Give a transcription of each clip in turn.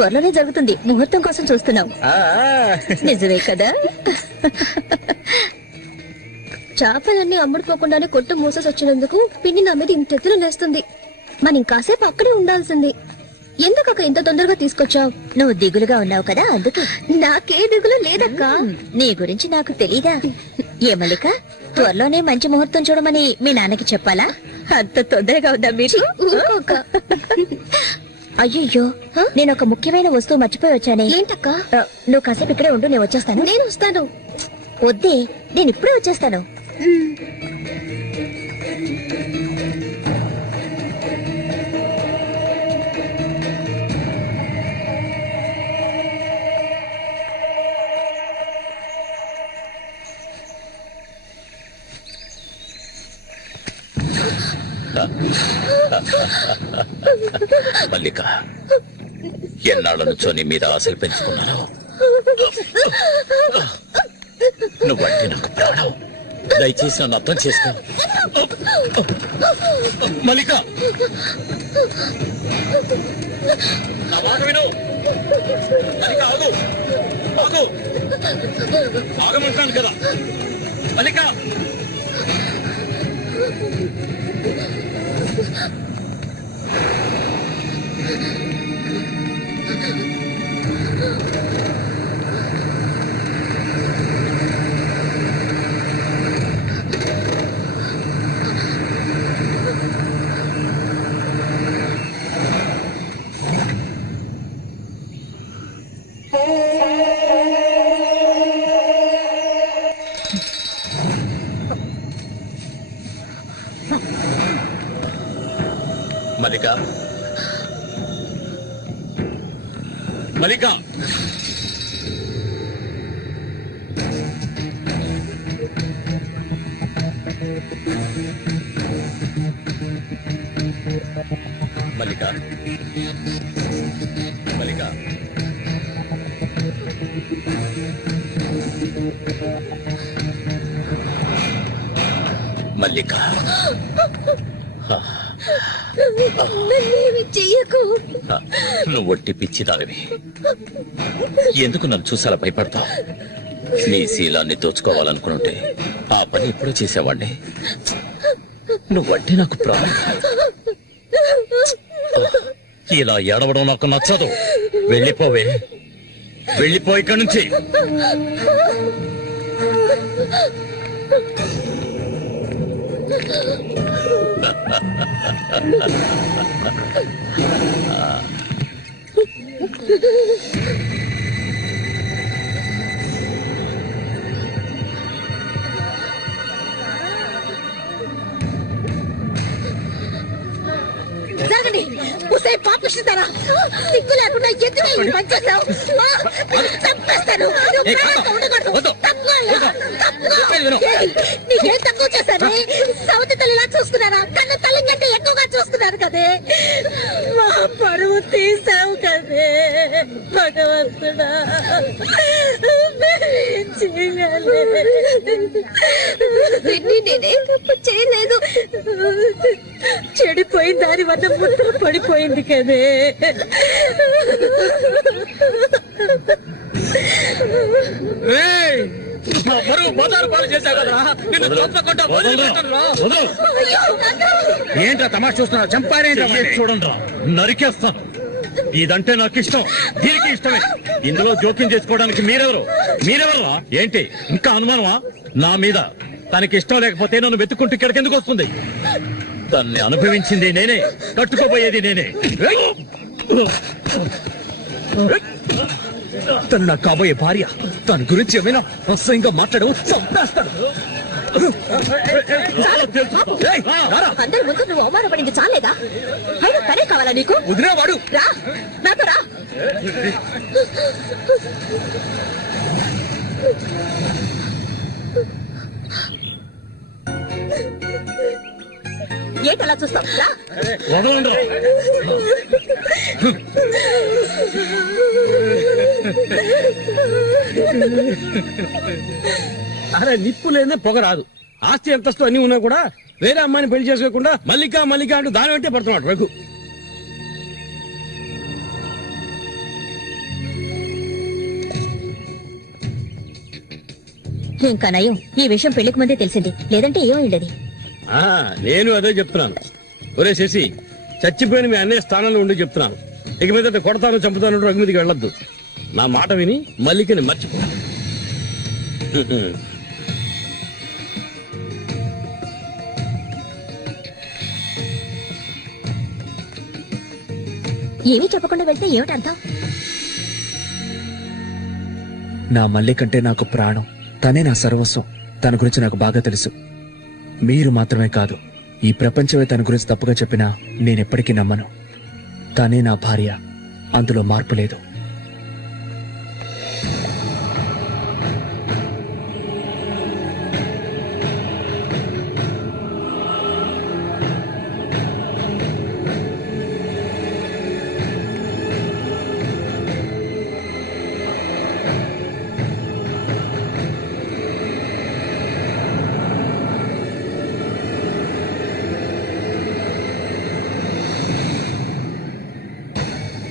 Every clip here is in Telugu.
త్వరలోనే జరుగుతుంది. ముహూర్తం కోసం చూస్తున్నాం. నిజమే కదా? చేపలన్నీ అమ్ముడుపోకుండానే కొట్టు మూసేసి వచ్చినందుకు పిన్ని నా మీద ఇంతెత్తున లేస్తుంది. మనం ఇంకాసేపు అక్కడే ఉండాల్సింది. ఎందుకు ఇంత తొందరగా తీసుకొచ్చావు? నువ్వు దిగులుగా ఉన్నావు కదా, అందుకు. నాకే దిగులు లేదక్క. నీ గురించి నాకు తెలీదా? ఏ మల్లిక, త్వరలోనే మంచి ముహూర్తం చూడమని మీ నాన్నకి చెప్పాలా? అంత తొందరగా ఉందా మీరు? అయ్యో, నేను ఒక ముఖ్యమైన వస్తువు మర్చిపోయి వచ్చానే. ఏంటక్క? నువ్వు కాసేపు ఇక్కడే ఉండు, నేను వచ్చేస్తాను. నేను వస్తాను. వద్దే, నేను ఇప్పుడే వచ్చేస్తాను. మల్లిక, ఎన్నాళ్ళ నుంచో నీ మీద ఆశలు పెంచుకున్నాను. నువ్వంటే నాకు ప్రాణం. దయచేసి నన్ను అర్థం చేసుకో. మల్లిక, నా మాట విను. మల్లిక, ఆగు ఆగు, ఆగమంటాను కదా. మల్లిక, మల్లిక, మల్లిక, మల్లిక, మల్లిక, మల్లిక, చెయ్యకు. నువ్వు ఒట్టి పిచ్చిదానివి. ఎందుకు నన్ను చూసాలా భయపడతావు? నీ శీలాన్ని దోచుకోవాలనుకుంటే ఆ పని ఎప్పుడూ చేసేవాడిని. నువ్వంటే నాకు ప్రాణం. ఇలా ఏడవడం నాకు నచ్చదు. వెళ్ళిపోవే, వెళ్ళిపో ఇక్కడి నుంచి. జరగండి. ఉసే పాపిస్తారా? సిగ్గు లేకుండా ఎందుకు పనిచేస్తావు? చంపేస్తాను. నీకేం తక్కువ చేశాను? సౌతి తల్లిలా చూస్తున్నారా? కన్ను తల్లి కంటే ఎక్కువగా చూస్తున్నారు కదే. మా పరువు తీసావు కదే భగవంతుడా. నేనే చేయలేదు. చెడిపోయిన దాని వద్ద ముద్ర పడిపోయింది కదే. ఏంట్రా తమాషా చూస్తున్నా? చంపారేంట్రా? చూడండి, నరికేస్తాను. ఇదంటే నాకు ఇష్టం, దీనికి ఇష్టమే. ఇందులో జోక్యం చేసుకోవడానికి మీరెవరు? ఏంటి ఇంకా అనుమానమా నా మీద? తనకి ఇష్టం లేకపోతే నన్ను వెతుక్కుంటూ ఇక్కడికి ఎందుకు వస్తుంది? తన్ని అనుభవించింది నేనే, కట్టుకోబోయేది నేనే. తను నాకు కాబోయే భార్య. తన గురించి ఏమైనా అసహ్యంగా మాట్లాడవు, చంపేస్తాడు. అందరి ముందు నువ్వు అవమానపడింది చాలేదా? అయినా తనే కావాలా నీకు? వదిలేవాడు. రా, నాతో రా. ఏంటలా చూస్తావు? రా. అరే, నిప్పు లేదే పొగ రాదు. ఆస్తి అంతస్తు అన్ని ఉన్నా కూడా వేరే అమ్మాయిని పెళ్లి చేసుకోకుండా మల్లిక అంటూ దాని వెంటే పడుతున్నాడు రఘు. ఇంకా నయం ఈ విషయం పెళ్లికి ముందే తెలిసింది, లేదంటే ఏమైండది. నేను అదే చెప్తున్నాను. ఒరే శశి, చచ్చిపోయిన మీ అన్నయ్య స్థానంలో ఉండి చెప్తున్నాను, ఇక మీద కొడతాను చంపుతాను రఘు మీదకి వెళ్ళొద్దు. నా మాట విని మల్లికని మర్చిపో. ఏమీ చెప్పకుండా వెళ్తే ఏమిటి అర్థం? నా మల్లికంటే నాకు ప్రాణం, తనే నా సర్వస్వం. తన గురించి నాకు బాగా తెలుసు. మీరు మాత్రమే కాదు, ఈ ప్రపంచమే తన గురించి తప్పుగా చెప్పినా నేనెప్పటికీ నమ్మను. తనే నా భార్య, అందులో మార్పు లేదు.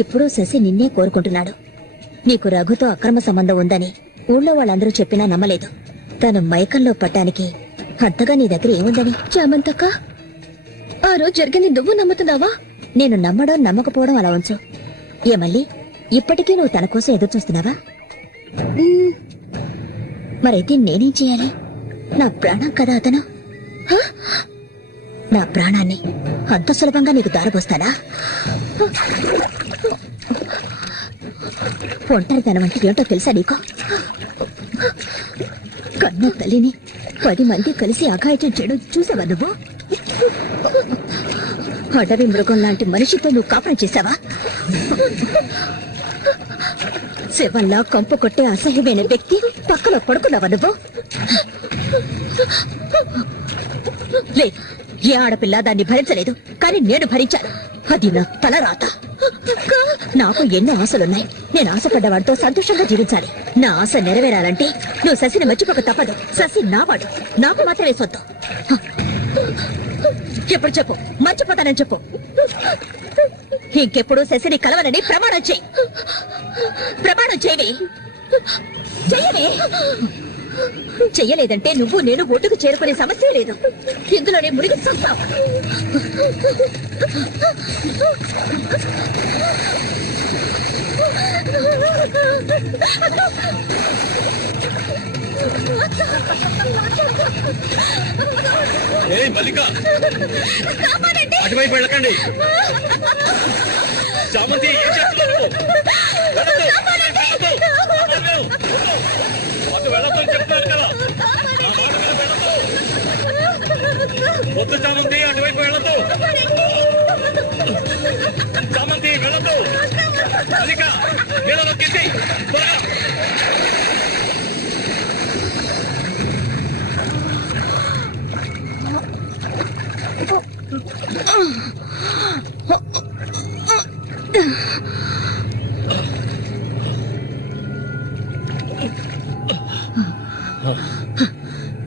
ఇప్పుడు శశి నిన్నే కోరుకుంటున్నాడు. నీకు రఘుతో అక్రమ సంబంధం ఉందని ఊళ్ళో వాళ్ళందరూ చెప్పినా నమ్మలేదు. తను మైకంలో పట్టానికి అంతగా నీ దగ్గర ఏముందని. చామంతక్క, ఆ రోజు జరిగింది నువ్వు నమ్ముతున్నావా? నేను నమ్మడం నమ్మకపోవడం అలా ఉంచు. ఏమల్లి, ఇప్పటికీ నువ్వు తన కోసం ఎదురు చూస్తున్నావా? మరైతే నేనేం చేయాలి? నా ప్రాణం కదా అతను. నా ప్రాణాన్ని అంత సులభంగా నీకు దారపోస్తానా? ఒంటరితనం అంటే ఏంటో తెలుసా నీకు? కన్న తల్లిని 10 మంది కలిసి అఘాయిత్యం చేయడం చూసావా నువ్వు? అడవి మృగం లాంటి మనిషితో నువ్వు కాపురం చేశావా? శవంలా కంపు కొట్టే అసహ్యమైన వ్యక్తి పక్కలో పడుకున్నావా నువ్వు? లేదు, ఏ ఆడపిల్ల దాన్ని భరించలేదు, కానీ నేను భరించాను. అది నా తలరాత. నాకు ఎన్నో ఆశలున్నాయి. నేను ఆశపడ్డవాడితో సంతోషంగా జీవించాలి. నా ఆశ నెరవేరాలంటే నువ్వు శశిని మర్చిపోక తప్పదు. శశి నావాడు, నాకు మాత్రమే సొత్తు. ఎప్పుడు చెప్పు, మర్చిపోతానని చెప్పు. ఇంకెప్పుడు శశిని కలవనని ప్రమాణం చేయి. ప్రమాణం చేయవి. చెయ్యవే. చెయ్యలేదంటే నువ్వు నేను ఒడ్డుకు చేరుకునే సమస్య లేదు. ఇందులోనే మునిగి చూస్తావు. అటువైపు వెళ్ళకండి. చామంతి, ఏం చేస్తున్నావు? వెళ్ళొద్దని చెప్తున్నాను కదా. వద్దు చామంతి, అటువైపు వెళ్ళొద్దు. చామంతి వెళ్ళొద్దు. మల్లిక, నీళ్ళలో కింది త్వరగా.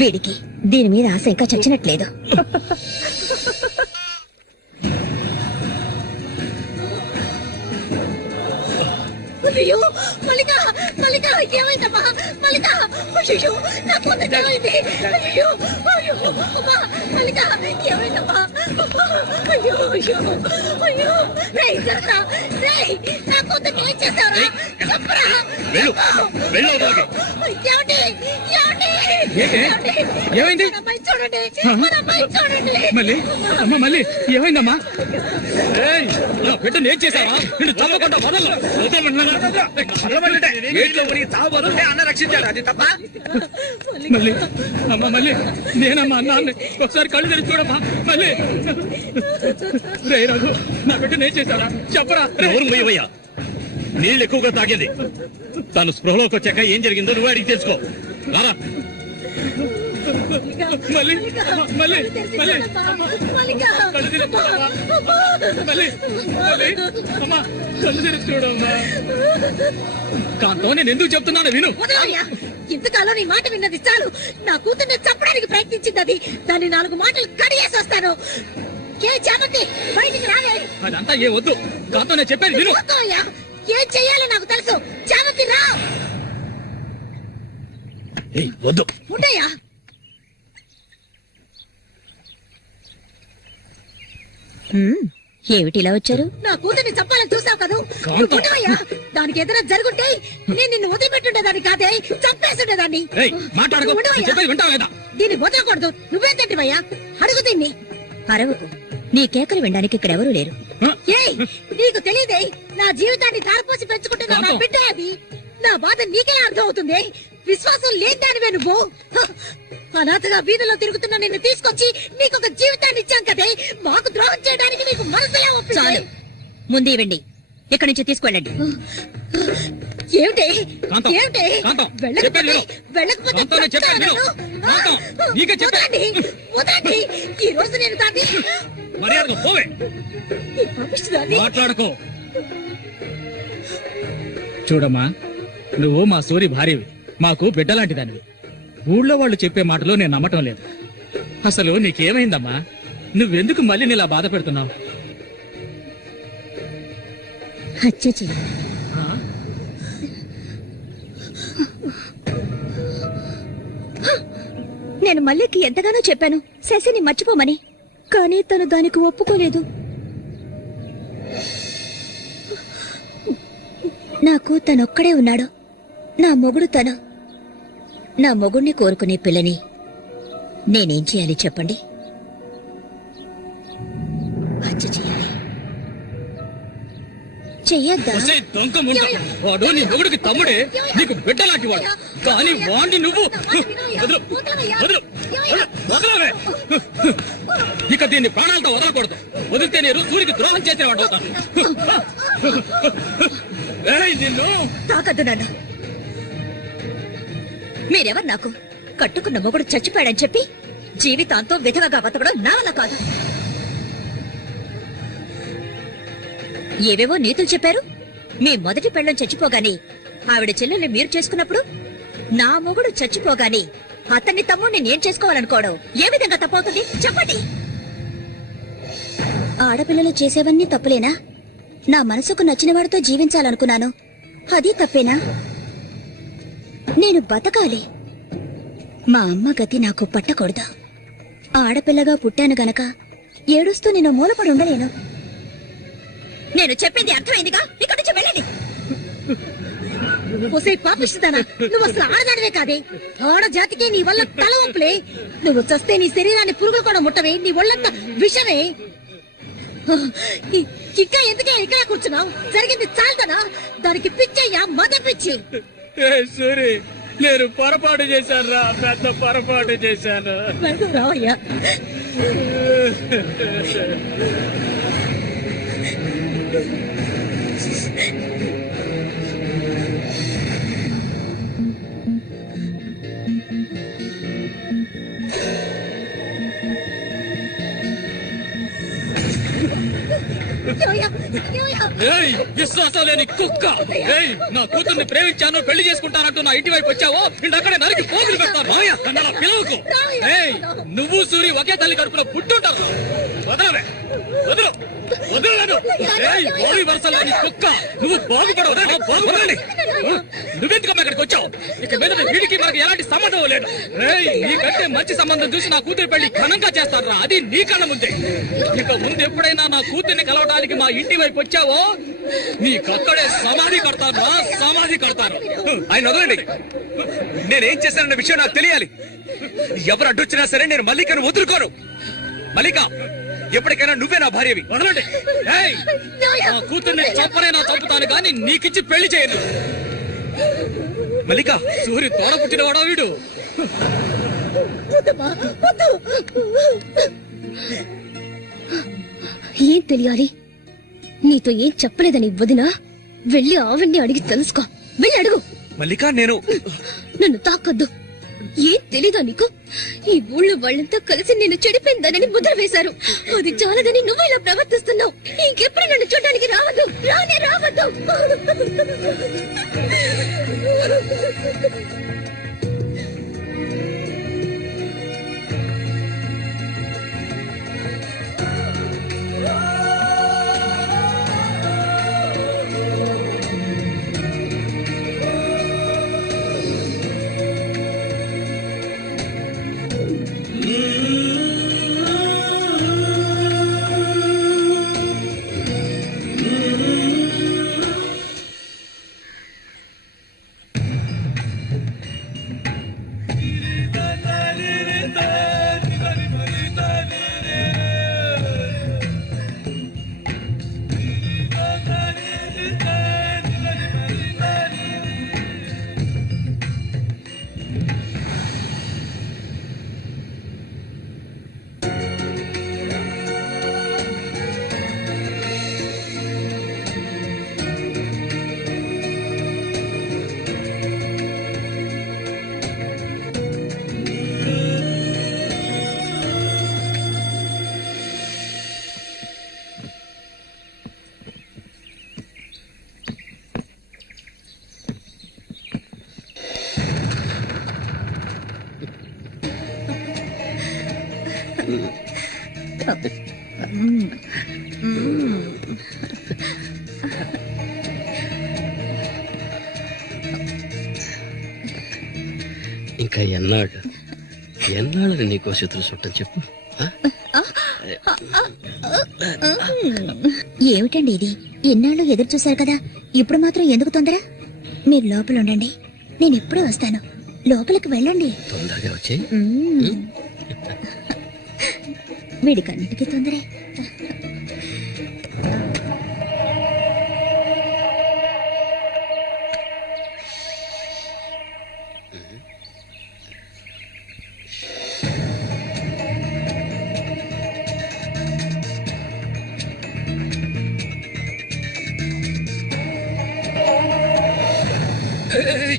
వీడికి దీని మీద ఆశ ఇంకా చచ్చినట్లేదు. అయ్యో మల్లిక, మల్లిక ఏమైందమ్మా? మల్లిక, అయ్యో నా కూతురు ఏమైంది? అయ్యో అయ్యో అమ్మా, మల్లిక ఏమైందమ్మా? అయ్యో అయ్యో అయ్యో, రేయ్ జరగరా, రేయ్ నా కూతురు ఏం చేస్తారా? చెప్పరా. వెళ్ళు, వెళ్ళు. ఏమండి, ఏమండి, ఏమైంది? అమ్మాయి చూడండి, మన అమ్మాయి చూడండి. మళ్ళీ అమ్మ, మళ్ళీ ఏమైందమ్మా? నా బిడ్డను ఏం చేశావా? నేను తప్పకుండా వదలను. అన్న రక్షించాడు, అది తప్ప. మళ్ళీ అమ్మ, మళ్ళీ నేనమ్మా అన్నాన్ని ఒకసారి కళ్ళు తెరిచి చూడమ్మా. మళ్ళీ రే రఘు, నా బిడ్డను ఏం చేశారా? చెప్పరా. మూయవయ్యా, నీళ్ళు ఎక్కువగా తాగింది. తను స్పృహలోకి వచ్చాక ఏం జరిగిందో నువ్వు అడిగి తెలుసుకో. రారా. మళ్ళీ మళ్ళీ మళ్ళీ అమ్మా, కళ్ళు తెరిచి చూడమ్మా. కాంతో నేను ఎందుకు చెప్తున్నాను విను. ఇంతకాలం నీ మాట విన్నది చాలు. నా కూతుర్ని చంపడానికి ప్రయత్నించింది అది. దాన్ని 4 మాటలు కడిగేసి వస్తాను. చామంతి బయటికి రాలే. అదంతా ఏ వద్దు, కాంతో నేను చెప్పేది విను. ఏం చెయ్యాలో నాకు తెలుసు. చామంతి రా. ఏయ్, వద్దు. ఉండయ్యా. ఏమిటి ఇలా వచ్చారు? నా కూతుర్ని చంపాలని చూసావు కదా. కాంతం. ఉండవయ్యా. దానికి ఏదైనా జరుగుంటే నేను నిన్ను వదిలిపెట్టుండేదాన్ని కాదే, చంపేస్తుండేదాన్ని. ఏయ్, మాట్లాడకు. ఉండవయ్యా. నేను చెప్పేది వింటావా లేదా? దీన్ని వదలకూడదు. నువ్వేం తింటివయ్యా? అడుగు దీన్ని. అరవకు. నీ కేకలు వినడానికి ఇక్కడ ఎవరూ లేరు. ఏయ్, నీకు తెలియదే, నా జీవితాన్ని తారపోసి పెంచుకుంటున్నా నా కాంతం. బిడ్డ అది. నా బాధ నీకే అర్థం అవుతుంది. విశ్వాసం లేదానివే నువ్వు. అనాథగా వీధిలో తిరుగుతున్న నిన్ను తీసుకొచ్చి నీకొక జీవితాన్ని ఇచ్చాం కదే. మాకు ద్రోహం చేయడానికి నీకు మనసులే ఒప్పింది. చాలు, ముందు ఇవ్వండి. ఇక్కడి నుంచి తీసుకెళ్ళండి. ఏమిటి? కాంతం. ఏమిటి? కాంతం, వెళ్ళకపోతే చెప్పేది విను. వెళ్ళకపోతే కాంతం, నేను చెప్పేది విను. కాంతం, నీకే చెప్పే. వదలండి, వదలండి. ఈ రోజు నేను దాన్ని మర్యాదగా పోవే. ఈ పాపిష్టిదాన్ని మాట్లాడకు. చూడమ్మా, నువ్వు మా సూరి భార్యవి, మాకు బిడ్డలాంటిదానివి. ఊళ్ళో వాళ్ళు చెప్పే మాటలు నేను నమ్మటం లేదు. అసలు నీకేమైందమ్మా? నువ్వెందుకు మళ్ళీ నీలా బాధ పెడుతున్నావు? హత్య చెయ్యి. నేను మల్లికి ఎంతగానో చెప్పాను శశిని మర్చిపోమని, కానీ తను దానికి ఒప్పుకోలేదు. నాకు తనొక్కడే ఉన్నాడు. నా మొగుడు తను. నా మొగుణ్ణి కోరుకునే పిల్లని నేనేం చేయాలి చెప్పండి? హత్య చేయాలి. చెయ్యొద్దా? ఒసేయ్, దొంగ ముండ. వాడు నీ మొగుడికి తమ్ముడే, నీకు బిడ్డలాంటి వాడు. కానీ వాణ్ణి నువ్వు వదలు, వదలు, వదలు, వదలవే. ఇక దీన్ని ప్రాణాలతో వదలకూడదు. వదిలితే నేను సూరికి ద్రోహం చేసేవాడు అవుతాను. ఏయ్, నిన్ను తాకద్దు నన్ను. మీరెవరు నాకు? కట్టుకున్న మొగుడు చచ్చిపోయాడని చెప్పి జీవితాంతం విధవగా బతకడం నా వల్ల కాదు. ఏవేవో నీతులు చెప్పారు. మీ మొదటి పెళ్ళం చచ్చిపోగానే ఆవిడ చెల్లెల్ని మీరు చేసుకున్నప్పుడు నా మొగుడు చచ్చిపోగానే అతన్ని తమ్ముడిని నేను చేసుకోవాలనుకోవడం ఏ విధంగా తప్పవుతుంది చెప్పండి? ఆడపిల్లలు చేసేవన్నీ తప్పులేనా? నా మనసుకు నచ్చిన వాడితో జీవించాలనుకున్నాను, అది తప్పేనా? నేను బతకాలి. మా అమ్మ గతి నాకు పట్టకూడదు. ఆడపిల్లగా పుట్టాను గనక ఏడుస్తూ నేను మూలపడి ఉండలేను. నేను చెప్పింది అర్థమైందిగా? ఇక్కడి నుంచి వెళ్ళండి. ఒసే పాపిష్టిదానా, నువ్వు అసలు ఆడదానివే కాదే. ఆడ జాతికి నీ వల్ల తల వంపులే. నువ్వు చస్తే నీ శరీరాన్ని పురుగులు కూడా ముట్టవే. నీ ఒళ్ళంతా విషమే. ఇంకా ఎందుకే ఇక్కడ కూర్చున్నావు? జరిగింది చాలదనా? దానికి పిచ్చయ్యా, మద పిచ్చి. సూరి, నేను పొరపాటు చేశాను రా, పెద్ద పొరపాటు చేశాను. వెళ్దాం రావయ్యా. ఏయ్, విశ్వాసం లేని కుక్క. ఏయ్, నా కూతుర్ని ప్రేమించాను, పెళ్లి చేసుకుంటానంటూ నా ఇంటి వైపు వచ్చావో ఇంటక్కడే నరికి పోగులు పెడతాను. నన్ను అలా పిలవకు. ఏయ్, నువ్వు సూరి ఒకే తల్లి కడుపులో పుట్టుంటారు. వదలవే, వదలు, వదలను. ఏయ్, ఓడి వరుస లేని కుక్క, నువ్వు బాగుపడవు. బాగుపడాలి. నువ్వెందుకమ్మా ఇక్కడికి వచ్చావు? ఇక మీద వీడికి మనకి ఎలాంటి సంబంధం లేదు. ఏయ్, నీకంటే మంచి సంబంధం చూసి నా కూతురి పెళ్లి ఘనంగా చేస్తారా? అది నీ కళ్ళ ముందే. ఇక ముందు ఎప్పుడైనా నా కూతుర్ని కలవడానికి మా ఇంటి వైపు వచ్చావో నీకక్కడే సమాధి కడతాను, సమాధి కడతాను. ఆయన వదలండి. నేనేం చేశానన్న విషయం నాకు తెలియాలి. ఎవరు అడ్డొచ్చినా సరే నేను మల్లికను వదులుకోను. మల్లిక, ఎప్పటికైనా నువ్వే నా భార్యవి. వదలండి. ఏయ్, నా కూతుర్ని చంపనైనా చంపుతాను కానీ నీకిచ్చి పెళ్లి చేయను. మల్లిక, సూరి తోడ పుట్టిన వాడా వీడు? ఏం తెలియాలి? నీతో ఏం చెప్పలేదని వదినా వెళ్ళి ఆవిడ్ని అడిగి తెలుసుకో. వెళ్ళి అడుగు. మల్లిక, నేను నన్ను తాకొద్దు. ఏం తెలీదా నీకు? ఈ ఊళ్ళో వాళ్ళంతా కలిసి నేను చెడిపోయిందనని ముద్ర వేశారు. అది చాలదని నువ్వు ఇలా ప్రవర్తిస్తున్నావు. ఇంకెప్పుడు నన్ను చూడడానికి రావద్దు, రానే రావద్దు. ఇంకా ఎన్నాళ్ళు నీకో శత్రు చుట్టం చెప్పు. ఏమిటండి ఇది? ఎన్నాళ్ళు ఎదురు చూశారు కదా, ఇప్పుడు మాత్రం ఎందుకు తొందర? మీరు లోపల ఉండండి, నేను ఇప్పుడే వస్తాను. లోపలికి వెళ్ళండి. తొందరగా వచ్చే. వీడికన్నిటికీ తొందరే.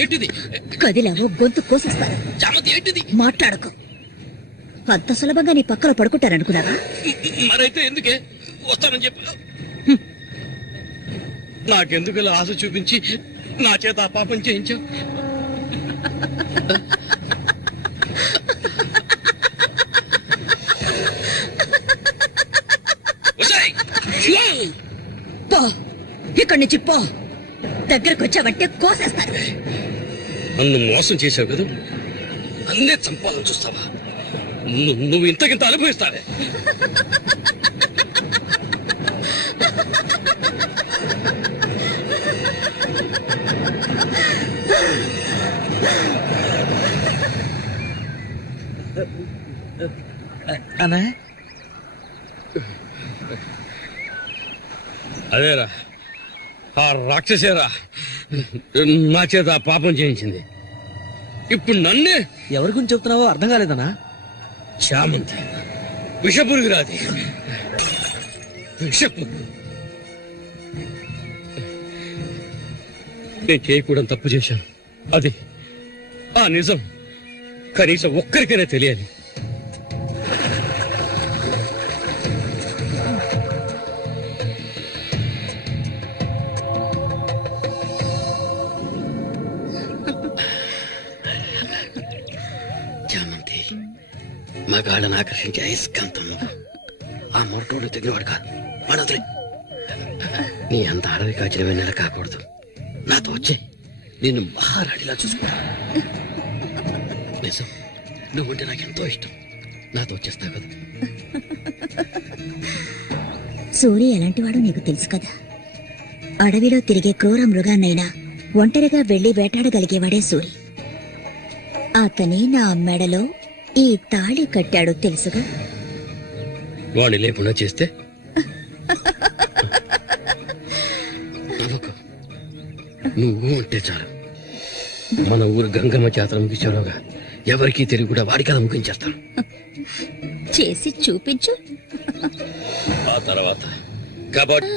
ఏంటిది కదిలావో గొంతు కోసేస్తాను. చామతి? ఏంటిది? మాట్లాడకు. అంత సులభంగా నీ పక్కన పడుకుంటారనుకున్నావా? మరైతే ఎందుకే వస్తానని చెప్పి నాకెందుకు ఇలా ఆశ చూపించి నా చేత ఆ పాపం చేయించావు? ఏయ్! పో, ఇక్కడి నుంచి పో. దగ్గరకు వచ్చావంటే కోసేస్తాను. నన్ను మోసం చేశావు కదా, అన్నే చంపాలని చూస్తావా? నువ్వు ఇంతకింత అనుభవిస్తావే. అన్నా అదేరా, ఆ రాక్షసేరా నా చేత ఆ పాపం చేయించింది. ఇప్పుడు నన్నే. ఎవరి గురించి చెప్తున్నావో అర్థం కాలేదన్నా. చామంతి విషపురుగురాది. విషపు నేను చేయకూడదు తప్పు చేశాను. అది ఆ నిజం కనీసం ఒక్కరికైనా తెలియాలి. చామంతి మగాళ్ళని ఆకర్షించే అయస్కాంతం. ఆ మొరటోడు తెగినవాడు కాదు, వాడొదిలే. నీ అంత అడవి కాచిన వెన్నెల కాకూడదు. నాతో వచ్చే నేను మహారాణిలా చూసుకుంటా. నిజం, నువ్వంటే నాకెంతో ఇష్టం. నాతో వచ్చేస్తావు కదా. సూర్య ఎలాంటివాడో నీకు తెలుసు కదా. అడవిలో తిరిగే క్రూర మృగాన్నైనా ఒంటరిగా వెళ్లి వేటాడగలిగేవాడే సూరి. అతని నా మెడలో ఈ తాళి కట్టాడు తెలుసుగా. వాడిని లేకుండా చేస్తే నమ్మకం. నువ్వు ఉంటే చాలు. మన ఊరు గంగమ్మ జాతర ముగించేలోగా ఎవరికీ తెలియకుండా వాడి కథ ముగించేస్తాను. చేసి చూపించు. ఆ తర్వాత కబడ్డీ